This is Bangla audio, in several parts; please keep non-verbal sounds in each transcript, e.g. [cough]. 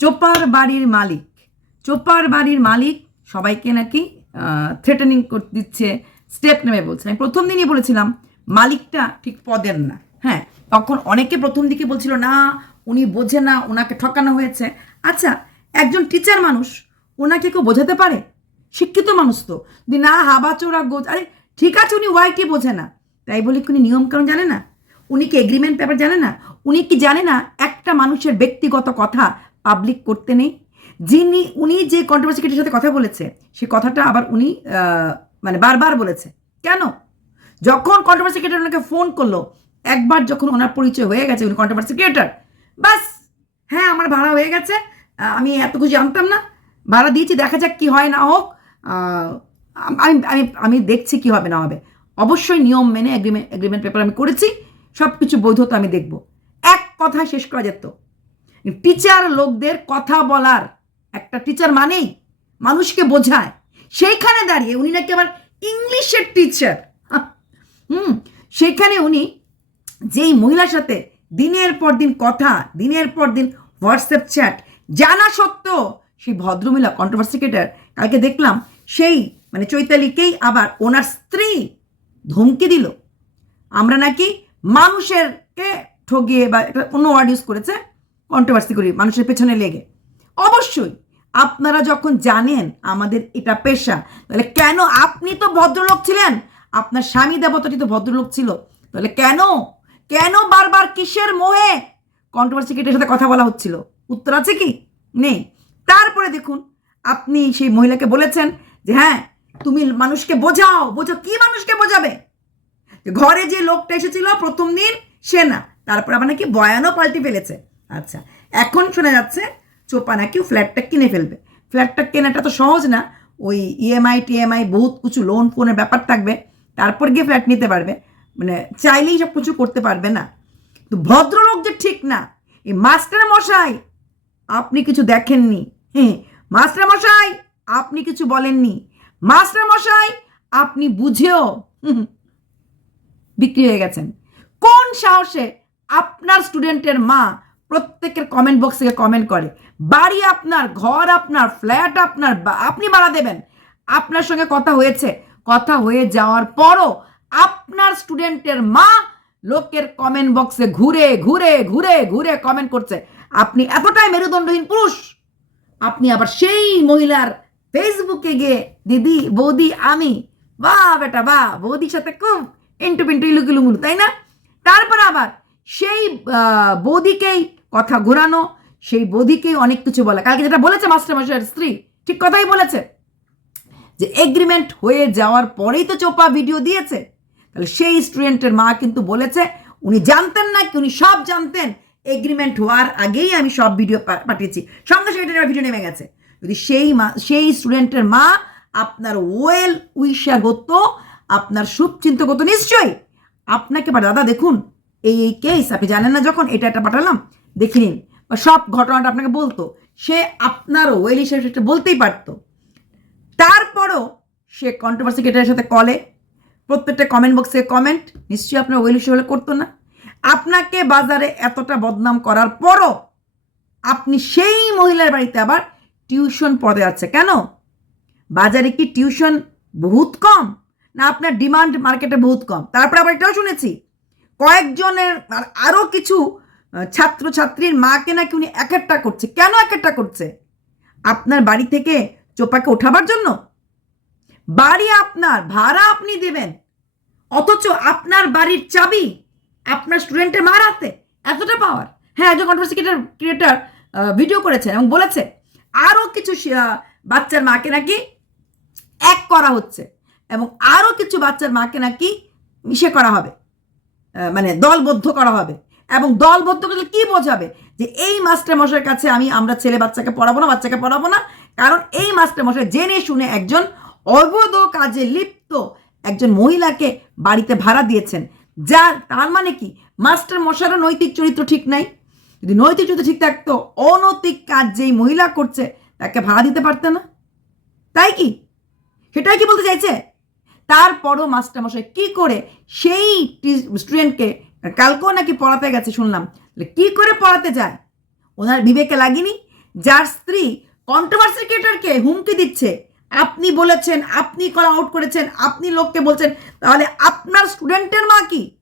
চোপার বাড়ির মালিক। চোপার বাড়ির মালিক সবাইকে নাকি থ্রেটেনিং করতে দিচ্ছে স্টেপ নেবে বলছে। আমি প্রথম দিনই বলেছিলাম, মালিকটা ঠিক পদের না। হ্যাঁ তখন অনেকে প্রথম দিকে বলছিল, না, উনি বোঝে না ওনাকে ঠকানো হয়েছে। আচ্ছা একজন টিচার মানুষ ওনাকে কেউ বোঝাতে পারে? শিক্ষিত মানুষ তো। না, হাবা চোরা গোজ আরে, ঠিক আছে, উনি ওয়াইটি বোঝে না। তাই বলে কি উনি নিয়মকানুন জানে না? উনি কি এগ্রিমেন্ট পেপার জানে না? উনি কি জানে না একটা মানুষের ব্যক্তিগত কথা পাবলিক করতে নেই। যিনি, উনি যে কন্ট্রোভার্সি সাথে কথা বলেছে, সে কথাটা আবার উনি মানে বারবার বলেছে। কেন? যখন কন্ট্রোভার্সি ওনাকে ফোন করল, একবার যখন ওনার পরিচয় হয়ে গেছে, উনি কন্ট্রোভার্সি ক্রিয়েটার বাস হ্যাঁ আমার ভাড়া হয়ে গেছে আমি এত কিছু জানতাম না, ভাড়া দিয়েছি, দেখা যাক কি হয় না হোক আমি আমি আমি দেখছি কি হবে না হবে। অবশ্যই নিয়ম মেনে এগ্রিমেন্ট এগ্রিমেন্ট পেপার আমি করেছি সব কিছু বৈধতা আমি দেখব। এক কথা শেষ করা যেত। টিচার লোকদের কথা বলার। একটা টিচার মানেই মানুষকে বোঝায়। সেইখানে দাঁড়িয়ে উনি নাকি আবার ইংলিশের টিচার হুম সেখানে উনি যেই মহিলার সাথে দিনের পর দিন কথা, দিনের পর দিন হোয়াটসঅ্যাপ চ্যাট জানা সত্ত্বেও সেই ভদ্রমহিলা কন্ট্রোভার্সিকেটার কালকে দেখলাম সেই মানে চৈতালিকেই আবার ওনার স্ত্রী ধমকি দিল। আমরা নাকি মানুষেরকে ঠগিয়ে বা একটা অন্য ওয়ার্ড ইউজ করেছে কন্ট্রোভার্সি করি, মানুষের পেছনে লেগে। অবশ্যই, আপনারা যখন জানেন আমাদের এটা পেশা, তাহলে কেন আপনি তো ভদ্রলোক ছিলেন? আপনার স্বামী দেবতাটি তো ভদ্রলোক ছিল। তাহলে কেন? কেন বারবার কিসের মোহে? কন্ট্রোভার্সি কেটের সাথে কথা বলা হচ্ছিল। উত্তর আছে কি? নেই। তারপরে দেখুন, আপনি সেই মহিলাকে বলেছেন যে হ্যাঁ তুমি মানুষকে বোঝাও। বোঝো কি মানুষকে বোঝাবে? ঘরে যে লোকটা এসেছিল প্রথম দিন, সে না। তারপর আবার নাকি বয়ানও পাল্টে ফেলেছে। আচ্ছা এখন শোনা যাচ্ছে চোপা নাকি ফ্ল্যাটটা কিনে ফেলবে। ফ্ল্যাটটা কেনাটা তো সহজ না, ওই E ইএমআই টিএমআই বহুত কিছু লোন ফোনের ব্যাপার থাকবে, তারপর গিয়ে ফ্ল্যাট নিতে পারবে মানে চাইলেই সব কিছু করতে পারবে না। তো ভদ্রলোক যে ঠিক না, এই মাস্টার মশাই, আপনি কিছু দেখেননি হ্যাঁ মাস্টার মশাই, আপনি কিছু বলেননি, মাস্টার মশাই, আপনি বুঝেও বিক্রি হয়ে গেছেন। কোন সাহসে আপনার স্টুডেন্টের মা প্রত্যেকের কমেন্ট বক্স থেকে কমেন্ট করে। বাড়ি আপনার, ঘর আপনার ফ্ল্যাট আপনার, বা- আপনি ভাড়া দেবেন। আপনার সঙ্গে কথা হয়েছে। কথা হয়ে যাওয়ার পরও আপনার স্টুডেন্টের মা লোকের কমেন্ট বক্সে ঘুরে ঘুরে ঘুরে ঘুরে কমেন্ট করছে। আপনি এতটাই মেরুদণ্ডহীন পুরুষ। আপনি আবার সেই মহিলার ফেসবুকে গিয়ে, দিদি, বৌদি, আমি। বাহ বেটা, বাহ, বৌদির সাথে খুব ইন্টু পিন্টু ইলুকিলুমুলু, তাই না? তারপর আবার সেই বৌদিকেই কথা ঘোরানো, সেই বৌদিকেই অনেক কিছু বলা। কালকে যেটা বলেছে মাস্টারমশাইয়ের স্ত্রী, ঠিক কথাই বলেছে। যে এগ্রিমেন্ট হয়ে যাওয়ার পরেই তো চোপা ভিডিও দিয়েছে। তাহলে সেই স্টুডেন্টের মা কিন্তু বলেছে, উনি জানতেন না কি, উনি সব জানতেন। এগ্রিমেন্ট হওয়ার আগেই আমি সব ভিডিও পাঠিয়েছি। সঙ্গে সঙ্গে এটা ভিডিও নেমে গেছে। যদি সেই মা সেই স্টুডেন্টের মা আপনার ওয়েল উইশার হতো, আপনার শুভচিন্তক হতো, নিশ্চয়ই আপনাকে দাদা, দেখুন, এই এই কেস আপনি জানেন না যখন, এটা একটা পাঠালাম। দেখে নিন। বা সব ঘটনাটা আপনাকে বলতো। সে আপনারও ওয়েল হিসেবে সেটা বলতেই পারতো। তারপরও সে কন্ট্রোভার্সি ক্রিয়েটারের সাথে কলে প্রত্যেকটা কমেন্ট বক্সে কমেন্ট নিশ্চয়ই আপনার ওয়েল হিসেবে করতো না। আপনাকে বাজারে এতটা বদনাম করার পরও আপনি সেই মহিলার বাড়িতে আবার টিউশন পড়ে যাচ্ছে কেন? বাজারে কি টিউশন বহুত কম? না আপনার ডিমান্ড মার্কেটে বহুত কম? তারপরে আবার এটাও শুনেছি। কয়েকজনের আরও কিছু ছাত্রছাত্রীর মাকে নাকি উনি এক একটা করছে? কেন এক একটা করছে? আপনার বাড়ি থেকে চোপাকে ওঠাবার জন্য? বাড়ি আপনার, ভাড়া আপনি দেবেন। অথচ আপনার বাড়ির চাবি আপনার স্টুডেন্টের মার হাতে, এতটা পাওয়ার হ্যাঁ একজন কন্ট্রোভার্সি ক্রিয়েটার ভিডিও করেছেন এবং বলেছে আরও কিছু বাচ্চার মাকে নাকি এক করা হচ্ছে এবং আরও কিছু বাচ্চার মাকে নাকি মিশে করা হবে মানে দলবদ্ধ করা হবে। এবং দলবদ্ধ করলে কি বোঝাবে? যে এই মাস্টার মশাইয়ের কাছে আমি, আমরা ছেলে বাচ্চাকে পড়াবো না, বাচ্চাকে পড়াবো না। কারণ এই মাস্টার মশাই জেনে শুনে একজন অবৈধ কাজে লিপ্ত একজন মহিলাকে বাড়িতে ভাড়া দিয়েছেন। যার তার মানে কি? মাস্টার মশারও নৈতিক চরিত্র ঠিক নাই। যদি নৈতিক চরিত্র ঠিক থাকতো, অনৈতিক কাজ যেই মহিলা করছে, তাকে ভাড়া দিতে পারতে না। তাই কি? সেটাই কি বলতে চাইছে? তারপরও মাস্টারমশাই কি করে সেই স্টুডেন্টকে কালকেও নাকি পড়াতে গেছে, শুনলাম। কি করে পড়াতে যায়? ওনার বিবেকে লাগেনি, যার স্ত্রী কন্ট্রোভার্সি ক্রিয়েটারকে হুমকি দিচ্ছে। আপনি বলেছেন, আপনি কল আউট করেছেন, আপনি লোককে বলছেন, তাহলে আপনার স্টুডেন্টের মা কি?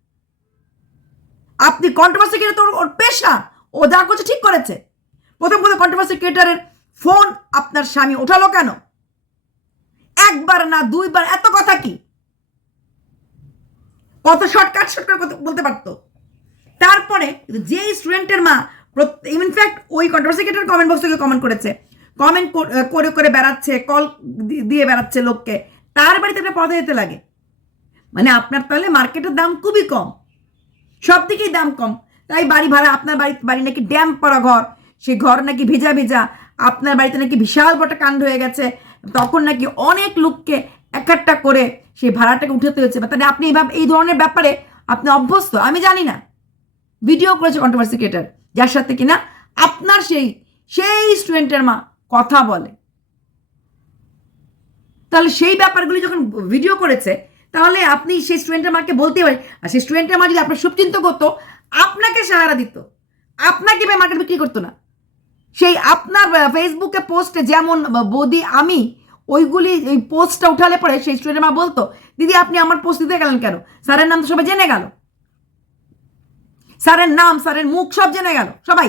আপনি কন্ট্রোভার্সি ক্রিয়েটার ওর পেশা, ও যা করছে ঠিক করেছে। প্রথম প্রথম কন্ট্রোভার্সি ফোন আপনার স্বামী ওঠালো কেন? একবার না, দুইবার, এত কথা কি? কত শর্টকাট শর্টকাট বলতে পারতো। তারপরে যে স্টুডেন্টের মা ইনফ্যাক্ট ওই কন্ট্রোভার্সিকেটার কমেন্ট বক্স থেকে কমেন্ট করেছে। কমেন্ট করে করে বেড়াচ্ছে কল দিয়ে বেড়াচ্ছে লোককে। তার বাড়িতে একটা পড়াতে যেতে লাগে। মানে আপনার তাহলে মার্কেটের দাম খুবই কম। সব দিকেই দাম কম। তাই বাড়ি ভাড়া, আপনার বাড়ি বাড়ি নাকি ড্যাম পড়া ঘর। সেই ঘর নাকি ভেজা ভেজা। আপনার বাড়িতে নাকি বিশাল বড় কাণ্ড হয়ে গেছে। তখন নাকি অনেক লোককে এক একটা করে সেই ভাড়াটাকে উঠাতে হয়েছে তাহলে আপনি এইভাবে এই ধরনের ব্যাপারে আপনি অভ্যস্ত, আমি জানি না। ভিডিও করেছে কন্ট্রোভার্সি ক্রিয়েটার যার সাথে কিনা আপনার সেই সেই স্টুডেন্টের মা কথা বলে। তাহলে সেই ব্যাপারগুলি যখন ভিডিও করেছে, তাহলে আপনি সেই স্টুডেন্টের মাকে বলতে পারেন আর সেই স্টুডেন্টের মা যদি আপনার শুভচিন্ত করতো, আপনাকে সাহারা দিত। আপনাকে মার্কেট বিক্রি করতো না। সেই আপনার ফেসবুকে পোস্টে যেমন বদি, আমি ওইগুলি ওই পোস্টটা উঠালে পরে সেই স্টুডেন্ট মা বলতো, দিদি, আপনি আমার পোস্ট দিতে গেলেন কেন? স্যারের নাম তো সবাই জেনে গেল। স্যারের নাম, স্যারের মুখ সব জেনে গেল, সবাই।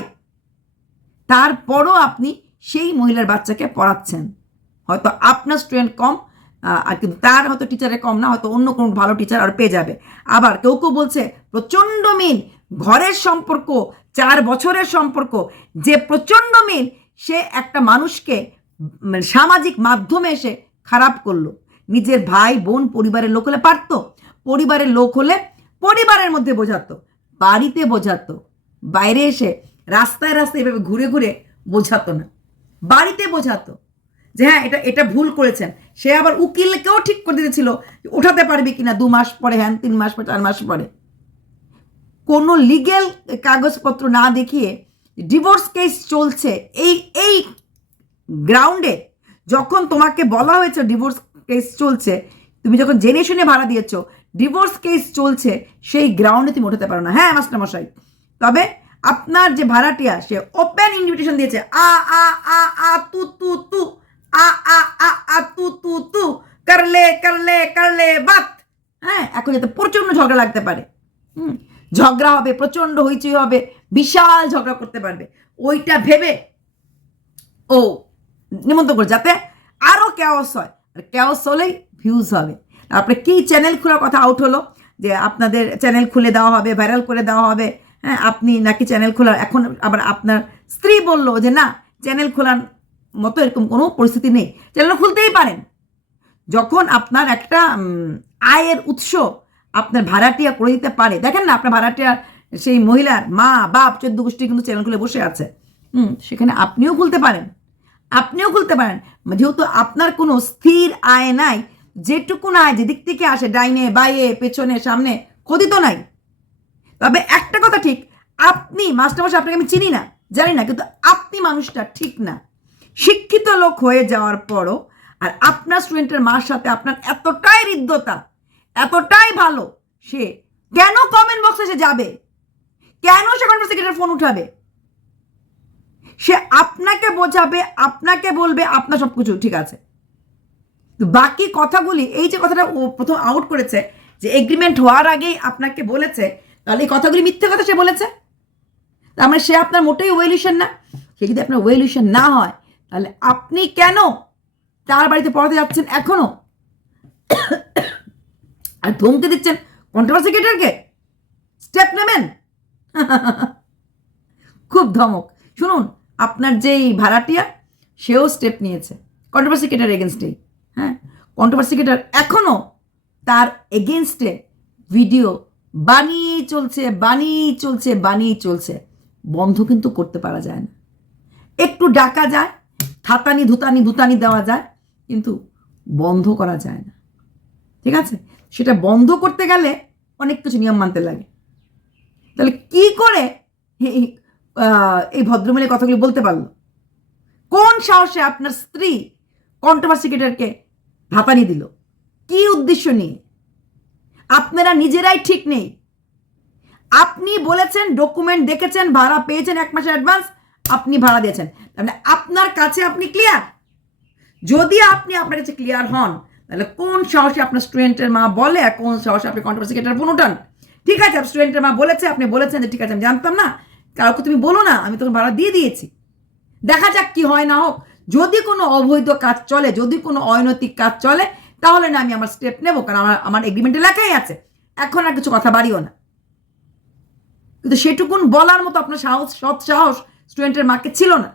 তারপরও আপনি সেই মহিলার বাচ্চাকে পড়াচ্ছেন। হয়তো আপনার স্টুডেন্ট কম আর কিন্তু তার হয়তো টিচারে কম না, হয়তো অন্য কোনো ভালো টিচার আর পেয়ে যাবে। আবার কেউ কেউ বলছে, প্রচণ্ড মিল ঘরের সম্পর্ক, চার বছরের সম্পর্ক, যে প্রচণ্ড মিল সে একটা মানুষকে মানে সামাজিক মাধ্যমে এসে খারাপ করল। নিজের ভাই, বোন, পরিবারের লোক হলে পারতো, পরিবারের লোক হলে পরিবারের মধ্যে বোঝাতো, বাড়িতে বোঝাতো, বাইরে এসে রাস্তায় রাস্তায় এভাবে ঘুরে ঘুরে বোঝাতো না। বাড়িতে বোঝাতো যে হ্যাঁ এটা এটা ভুল করেছেন। সে আবার উকিলকেও ঠিক করে দিয়েছিল উঠাতে পারবে কিনা দু মাস পরে হ্যাঁ তিন মাস পরে, চার মাস পরে। কোনো লিগেল কাগজপত্র না দেখিয়ে ডিভোর্স কেস চলছে, এই এই গ্রাউন্ডে যখন তোমাকে বলা হয়েছে ডিভোর্স কেস চলছে, তুমি যখন জেনে শুনে ভাড়া দিয়েছ ডিভোর্স কেস চলছে, সেই গ্রাউন্ডে তুমি উঠাতে পারো না। হ্যাঁ মাস্টারমশাই তবে আপনার যে ভাড়াটিয়া, সে ওপেন ইনভিটেশন দিয়েছে। আ আ আ আ, তু তু তু। আ আ আ আ, তু তু তু। করলে করলে করলে, বাত। হ্যাঁ এখন যাতে প্রচণ্ড ঝগড়া লাগতে পারে। হুম, ঝগড়া হবে, প্রচণ্ড হইচই হবে, বিশাল ঝগড়া করতে পারবে। ওইটা ভেবে ও নিমন্ত্রণ করে যাতে আরও ক্যাওস হয়। আর ক্যাওস হলেই ভিউজ হবে। তারপরে কী চ্যানেল খোলার কথা আউট হলো? যে আপনাদের চ্যানেল খুলে দেওয়া হবে ভাইরাল করে দেওয়া হবে হ্যাঁ আপনি নাকি চ্যানেল খোলার এখন আবার আপনার স্ত্রী বলল যে না চ্যানেল খোলার মতো এরকম কোনো পরিস্থিতি নেই। চ্যানেল খুলতেই পারেন। যখন আপনার একটা আয়ের উৎস আপনার ভাড়াটিয়া করে দিতে পারে। দেখেন না, আপনার ভাড়াটিয়া সেই মহিলার মা, বাপ, চোদ্দ গোষ্ঠী কিন্তু চ্যানেল খুলে বসে আছে। হুম, সেখানে আপনিও খুলতে পারেন। আপনিও খুলতে পারেন। যেহেতু আপনার কোনো স্থির আয় নাই, যেটুকু আয়, যেদিক থেকে আসে, ডাইনে, বাইয়ে, পেছনে, সামনে ক্ষতি তো নাই। তবে একটা কথা ঠিক, আপনি মাস্টারমশাই আপনাকে আমি চিনি না, জানি না, কিন্তু আপনি মানুষটা ঠিক না। শিক্ষিত লোক হয়ে যাওয়ার পরও, আর আপনার স্টুডেন্টের মার সাথে আপনার এতটাই হৃদ্যতা, এতটাই ভালো, সে কেন কমেন্ট বক্সে সে যাবে? কেন সে কনভার্সেকেটার ফোন উঠাবে? সে আপনাকে বোঝাবে, আপনাকে বলবে, আপনার সব কিছু ঠিক আছে। বাকি কথাগুলি, এই যে কথাটা ও প্রথম আউট করেছে, যে এগ্রিমেন্ট হওয়ার আগেই আপনাকে বলেছে, তাহলে এই কথাগুলি মিথ্যে কথা সে বলেছে? তার মানে সে আপনার মোটেই ওয়েলিউশন না। সে যদি আপনার ওয়েলিউশন না হয়, তাহলে আপনি কেন তার বাড়িতে পড়াতে যাচ্ছেন এখনও? আর ধমকে দিচ্ছেন কন্ট্রোভার্সি ক্রিয়েটারকে স্টেপ নেবেন? [laughs] খুব ধমক। শুনুন আপনার যেই ভাড়াটিয়া, সেও স্টেপ নিয়েছে। কন্ট্রোভার্সি ক্রিয়েটার এগেনস্টেই হ্যাঁ? কন্ট্রোভার্সি ক্রিয়েটার এখনও তার এগেনস্টে ভিডিও বানিয়েই চলছে বানিয়েই চলছে বানিয়েই চলছে। বন্ধ কিন্তু করতে পারা যায় না। একটু ডাকা যায়, থাতানি ধুতানি ভুতানি দেওয়া যায়, কিন্তু বন্ধ করা যায় না। ঠিক আছে? সেটা বন্ধ করতে গেলে অনেক কিছু নিয়ম মানতে লাগে। তাহলে কি করে এই ভদ্রমহিলা কথাগুলি বলতে পারল। কোন সাহসে আপনার স্ত্রী কন্ট্রোভার্সি ক্রিয়েটারকে ভাতানি দিল? কি উদ্দেশ্য নিয়ে? আপনারা নিজেরাই ঠিক নেই। আপনি বলেছেন ডকুমেন্ট দেখেছেন, ভাড়া পেয়েছেন এক মাসের অ্যাডভান্স আপনি ভাড়া দিয়েছেন। তার মানে আপনার কাছে আপনি ক্লিয়ার যদি আপনি আপনার কাছে ক্লিয়ার হন, তাহলে কোন সাহসে আপনার স্টুডেন্টের মা বলে কোন সাহসে আপনি কন্ট্রোভার্সি কেটার ফোন ঠিক আছে স্টুডেন্টের মা বলেছে, আপনি বলেছেন যে ঠিক আছে, আমি জানতাম না। কাউকে তুমি বলো না, আমি তখন ভাড়া দিয়ে দিয়েছি। দেখা যাক কি হয় না হোক। যদি কোনো অবৈধ কাজ চলে, যদি কোনো অনৈতিক কাজ চলে, তাহলে না আমি আমার স্টেপ নেব, কারণ আমার আমার এগ্রিমেন্টে লেখাই আছে। এখন আর কিছু কথা বাড়িও না। কিন্তু সেটুকুন বলার মতো আপনার সাহস, সৎ সাহস স্টুডেন্টের মাকে ছিল না।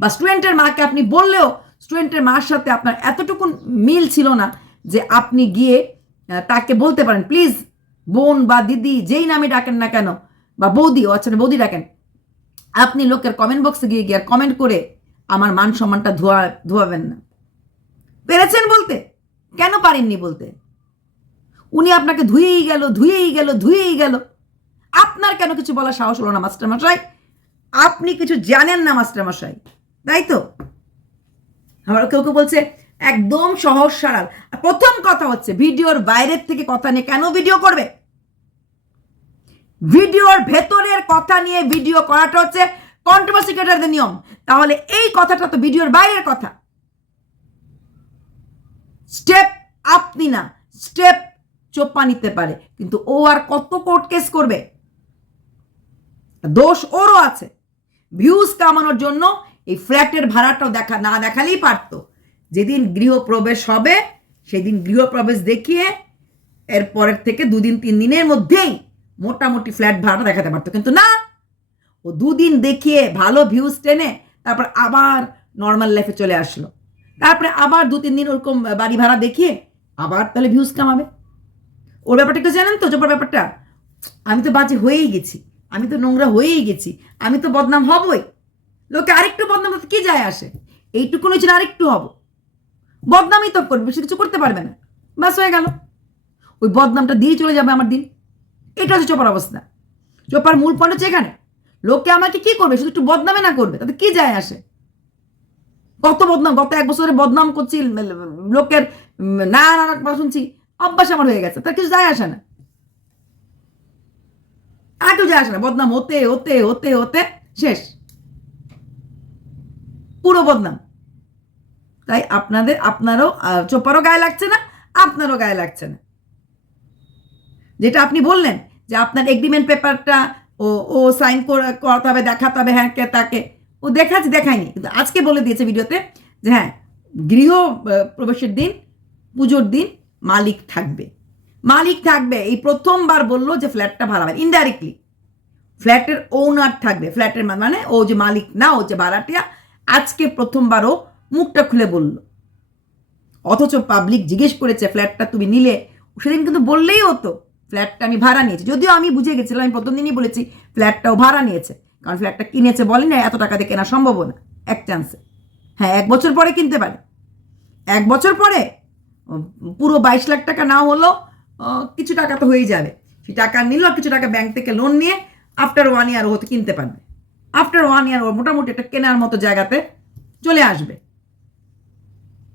বা স্টুডেন্টের মাকে আপনি বললেও স্টুডেন্টের মার সাথে আপনার এতটুকুন মিল ছিল না যে আপনি গিয়ে তাকে বলতে পারেন প্লিজ বোন বা দিদি, যেই নামে ডাকেন না কেন বা বৌদি, ও আচ্ছা বৌদি ডাকেন আপনি লোকের কমেন্ট বক্সে গিয়ে গিয়ে কমেন্ট করে আমার মান সম্মানটা ধোয়া, ধোয়াবেন না। পেরেছেন বলতে? কেন পারেননি বলতে? উনি আপনাকে ধুয়েই গেল ধুয়েই গেল ধুয়েই গেল। আপনার কেন কিছু বলার সাহস হলো না মাস্টার মশাই আপনি কিছু জানেন না মাস্টার মশাই তাই তো? আবার কেউ কেউ বলছে, একদম সহজ সরল। আর প্রথম কথা হচ্ছে, ভিডিওর বাইরের থেকে কথা নিয়ে কেন ভিডিও করবে? ভিডিওর ভেতরের কথা নিয়ে ভিডিও করাটা হচ্ছে কন্ট্রোভার্সি ক্রিয়েটারদের নিয়ম। তাহলে এই কথাটা তো ভিডিওর বাইরের কথা। স্টেপ আপনি না স্টেপ চোপা নিতে পারে। কিন্তু ও আর কত কোর্ট কেস করবে? দোষ ওরও আছে। ভিউজ কামানোর জন্য এই ফ্ল্যাটের ভাড়াটাও দেখা, না দেখালেই পারতো। যেদিন গৃহপ্রবেশ হবে, সেদিন গৃহপ্রবেশ দেখিয়ে এরপরের থেকে দুদিন, তিন দিনের মধ্যেই মোটামুটি ফ্ল্যাট ভাড়াটা দেখাতে পারতো। কিন্তু না! ও দুদিন দেখিয়ে ভালো ভিউজ টেনে তারপর আবার নর্মাল লাইফে চলে আসলো। তারপরে আবার দু, তিন দিন ওরকম বাড়ি ভাড়া দেখিয়ে আবার তাহলে ভিউজ কামাবে। ওর ব্যাপারটা একটু জানেন তো চোপার ব্যাপারটা? আমি তো বাজে হয়েই গেছি। আমি তো নোংরা হয়েই গেছি। আমি তো বদনাম হবই। লোকে আরেকটু বদনাম হতে কি যায় আসে? এইটুকুন হয়েছিল আরেকটু হব। বদনামই তো করবে বেশি কিছু করতে পারবে না। বাস হয়ে গেল। ওই বদনামটা দিয়ে চলে যাবে আমার দিন। এটা হচ্ছে চোপার অবস্থা। চোপার মূল পয়েন্ট হচ্ছে এখানে। লোকে আমাকে কি করবে? শুধু একটু বদনামে না করবে? তাতে কি যায় আসে? কত বদনাম, গত এক বছরে বদনাম করছি, লোকের না কথা শুনছি, অভ্যাস আমার হয়ে গেছে তার কিছু যায় আসে না। আর কেউ যায় আসে না। বদনাম হতে হতে হতে হতে শেষ। পুরো বদনাম। তাই আপনাদের, আপনারও চোপারও গায়ে লাগছে না, আপনারও গায়ে লাগছে না। যেটা আপনি বললেন যে আপনার এগ্রিমেন্ট পেপারটা ও ও সাইন করাতে হবে, দেখাতে হবে হ্যাঁ কে তাকে। ও দেখাচ্ছে, দেখায়নি। কিন্তু আজকে বলে দিয়েছে ভিডিওতে যে হ্যাঁ গৃহ প্রবেশের দিন, পুজোর দিন মালিক থাকবে। মালিক থাকবে। এই প্রথমবার বলল যে ফ্ল্যাটটা ভাড়া হবে ইনডাইরেক্টলি ফ্ল্যাটের ওনার থাকবে ফ্ল্যাটের মানে ও যে মালিক না, ও যে ভাড়াটিয়া, আজকে প্রথমবার ও মুখটা খুলে বলল। অথচ পাবলিক জিজ্ঞেস করেছে ফ্ল্যাটটা তুমি নিলে? সেদিন কিন্তু বললেই হতো। ফ্ল্যাটটা আমি ভাড়া নিয়েছি। যদিও আমি বুঝে গেছিলাম আমি প্রথম দিনই বলেছি ফ্ল্যাটটাও ভাড়া নিয়েছে। কারণ ফ্ল্যাটটা কিনেছে বলে না এত টাকা দিয়ে কেনা সম্ভব না এক চান্সে হ্যাঁ এক বছর পরে কিনতে পারে। এক বছর পরে পুরো বাইশ লাখ টাকা না আহ, কিছু টাকা তো হয়েই যাবে। সেই টাকা নিল কিছু টাকা ব্যাংক থেকে লোন নিয়ে আফটার ওয়ান ইয়ার ও কিনতে পারবে। আফটার ওয়ান ইয়ার ও মোটামুটি একটা কেনার মতো জায়গাতে চলে আসবে।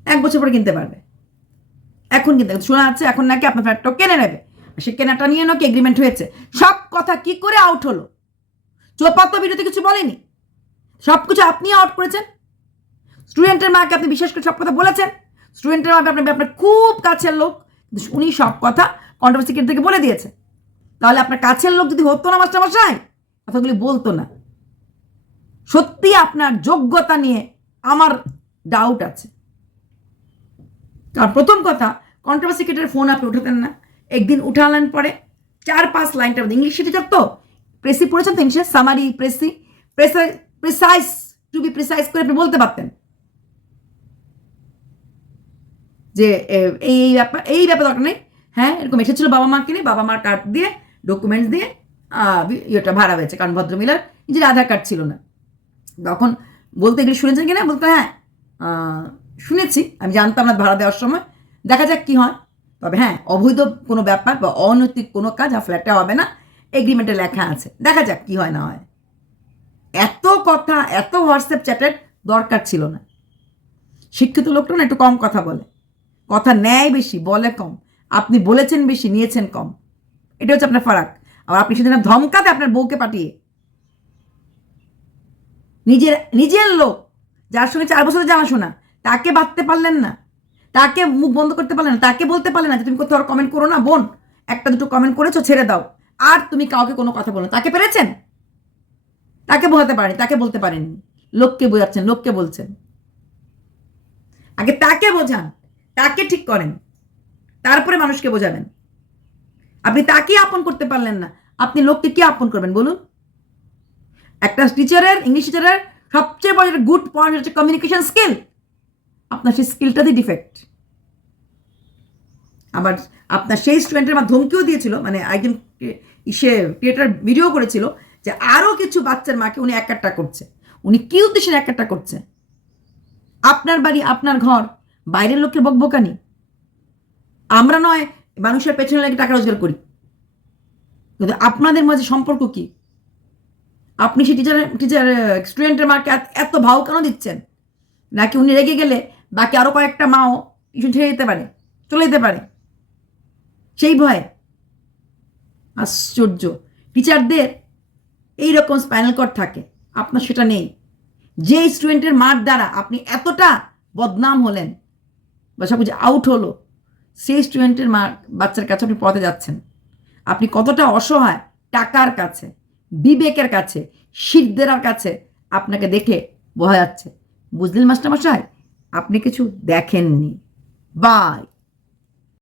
এক বছর পরে কিনতে পারবে। এখন কিনতে শোনা যাচ্ছে এখন নাকি আপনার ফ্ল্যাটটাও কিনে নেবে। সে কেনাটা নিয়ে নাকি এগ্রিমেন্ট হয়েছে? সব কথা কি করে আউট হলো? চোপা তো ভিডিওতে কিছু বলেনি? সব কিছু আপনি আউট করেছেন? স্টুডেন্টের মাকে আপনি বিশেষ করে সব কথা বলেছেন? স্টুডেন্টের মাকে আপনি আপনার খুব কাছের লোক উনি সব কথা কন্ট্রোভার্সি থেকে বলে দিয়েছে। তাহলে আপনার কাছের লোক যদি হতো না মাস্টারমশাই কথাগুলি বলতো না। সত্যি আপনার যোগ্যতা নিয়ে আমার ডাউট আছে। কারণ প্রথম কথা কন্ট্রোভার্সি কেটের ফোন আপনি উঠাতেন না। একদিন উঠালেন পরে চার পাঁচ লাইনটা ইংলিশ টিচার তো। প্রেসি পড়েছেন তো ইংলিশে summary precis precise to be precise করে আপনি বলতে পারতেন। যে এই এই ব্যাপার এই ব্যাপার দরকার নেই। হ্যাঁ এরকম এসেছিল বাবা মাকে নিয়ে, বাবা মার কার্ড দিয়ে ডকুমেন্টস দিয়ে ইয়েটা ভাড়া হয়েছে। কারণ ভদ্রমিলার নিজের আধার কার্ড ছিল না। তখন বলতে গেলে শুনেছেন কিনা? বলতে হ্যাঁ শুনেছি। আমি জানতাম না ভাড়া দেওয়ার সময়। দেখা যাক কি হয়। তবে হ্যাঁ অবৈধ কোনো ব্যাপার বা অনৈতিক কোনো কাজ আর ফ্ল্যাটে হবে না। এগ্রিমেন্টে লেখা আছে। দেখা যাক কি হয় না হয়। এত কথা, এত হোয়াটসঅ্যাপ চ্যাটের দরকার ছিল না। শিক্ষিত লোকটা না একটু কম কথা বলে। কথা নেয় বেশি, বলে কম। আপনি বলেছেন বেশি, নিয়েছেন কম। এটা হচ্ছে আপনার ফারাক। আবার আপনি সেদিন ধমকাতে আপনার বউকে পাঠিয়ে। নিজের নিজের লোক, যার সঙ্গে চার বছরের জানাশোনা তাকে বাঁধতে পারলেন না। তাকে মুখ বন্ধ করতে পারলে না, তাকে বলতে পারলে না যে তুমি কোথাও কমেন্ট করো না, বোন, একটা দুটো কমেন্ট করেছ, ছেড়ে দাও। আর তুমি কাউকে কোনো কথা বলো। তাকে পেরেছেন? তাকে বোঝাতে পারেনি, তাকে বলতে পারেননি লোককে বোঝাচ্ছেন, লোককে বলছেন। আগে তাকে বোঝান, তাকে ঠিক করেন। তারপরে মানুষকে বোঝাবেন। আপনি তাকে আপন করতে পারলেন না। আপনি লোককে কি আপন করবেন, বলুন? একটা টিচারের ইংলিশ টিচারের সবচেয়ে বড় গুড পয়েন্ট হচ্ছে কমিউনিকেশন স্কিল আপনার সেই স্কিলটাতেই ডিফেক্ট আবার আপনার সেই স্টুডেন্টের মা ধমকিও দিয়েছিল মানে একজন সে ক্রিয়েটার ভিডিও করেছিল যে আরও কিছু বাচ্চার মাকে উনি এক একটা করছে। উনি কি উদ্দেশ্যে এক একটা করছে? আপনার বাড়ি, আপনার ঘর, বাইরের লোকের বকবকানি। আমরা নয়, মানুষের পেছনে লেগে টাকা রোজগার করি। কিন্তু আপনাদের মাঝে সম্পর্ক কি? আপনি সেই টিচারের টিচার স্টুডেন্টের মাকে এত ভাও কেন দিচ্ছেন? নাকি উনি রেগে গেলে বাকি আরও কয়েকটা মাও টিউশন ছেড়ে যেতে পারে, চলে যেতে পারে। সেই ভয়ে আশ্চর্য। টিচারদের এই রকম স্পাইনাল কর্ড থাকে, আপনার সেটা নেই। যে স্টুডেন্টের মার দ্বারা আপনি এতটা বদনাম হলেন, বা সব কিছু আউট হলো, সেই স্টুডেন্টের মা বাচ্চার কাছে আপনি পথে যাচ্ছেন। আপনি কতটা অসহায়, টাকার কাছে, বিবেকের কাছে শিরদেরার কাছে আপনাকে দেখে বোঝা যাচ্ছে বুঝলেন মাস্টারমশাই? আপনি কিছু দেখেননি। বাই।